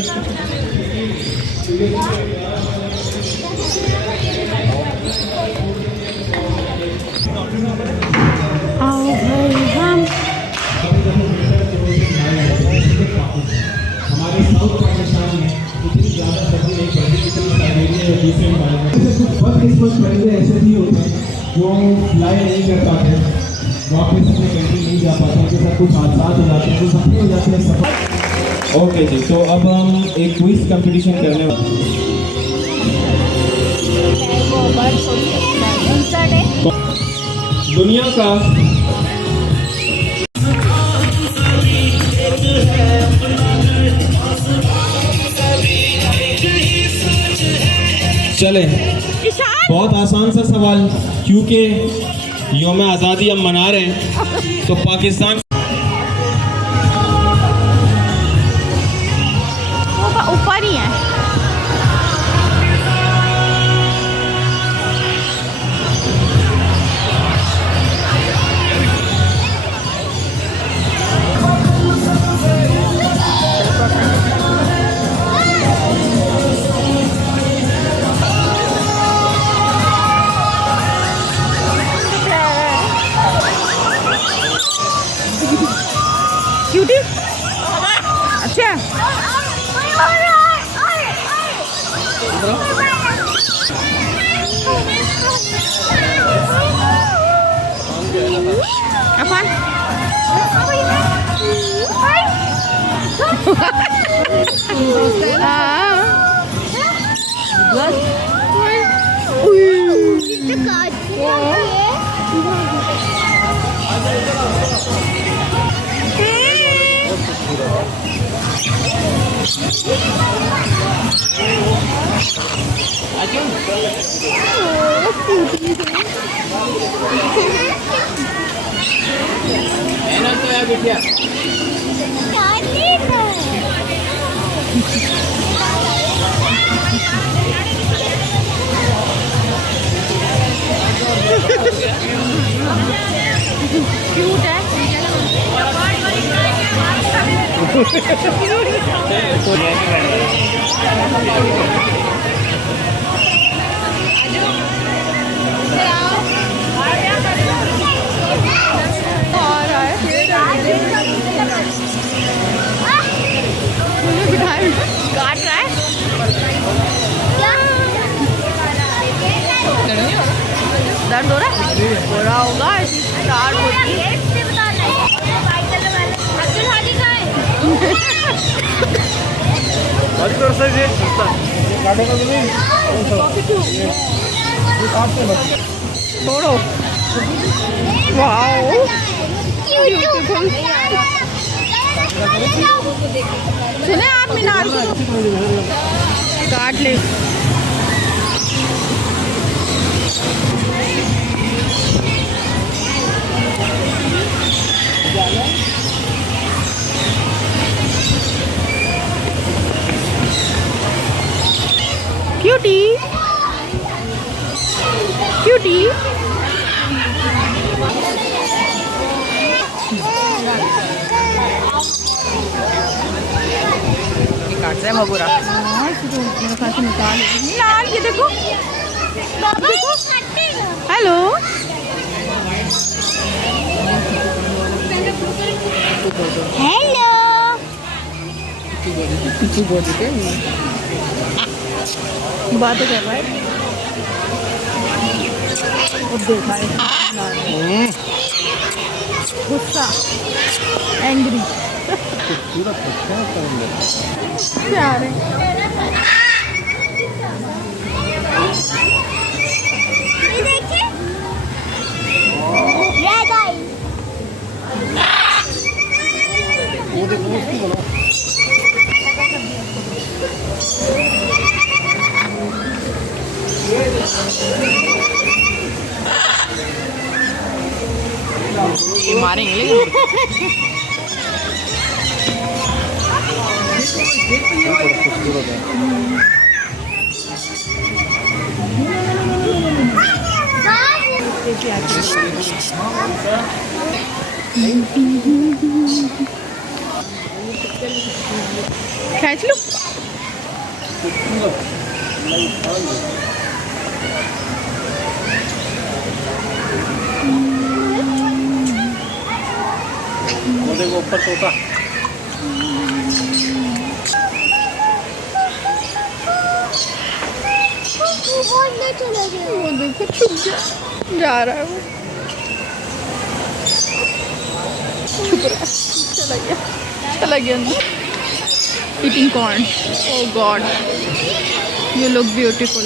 आओ भाई हम हमारे साउथ पाकिस्तान में इतनी ज़्यादा सर्दी नहीं पड़ती जितनी साइबेरिया या दूसरे बदकिस्मत परिंदे ऐसे भी होते हैं जो फ्लाई नहीं कर पाते, वापस अपने कंट्री नहीं जा पाते, उनके साथ कुछ हादसा हो जाते हैं, कुछ जख्मी हो जाते हैं सफर। ओके जी, तो अब हम एक क्विज कंपटीशन करने वाले दुनिया का चले बहुत आसान सा सवाल, क्योंकि यौम आज़ादी हम मना रहे हैं तो पाकिस्तान ऊपर ही है। क्यूटी अच्छा अपन क्यूट है। काट रहा है दर्द हो रहा है, हो रहा होगा स्टार्ट होती है। छोड़ो वाओ सुने आप मीनार को काट ले। क्यूटी क्यूटी काट रहा है भगोरा। मेरे पास निकाल निकाल ये देखो देखो। हेलो हेलो बात कर रहा है वो देखा है गुस्सा एंग्री प्यार है। ये मारेंगे खींच लो। वो देखो ऊपर तोता। वो देखो छुप जा रहा है वो, छुप रहा है, चला गया अंदर। Eating corn. Oh God, you look beautiful.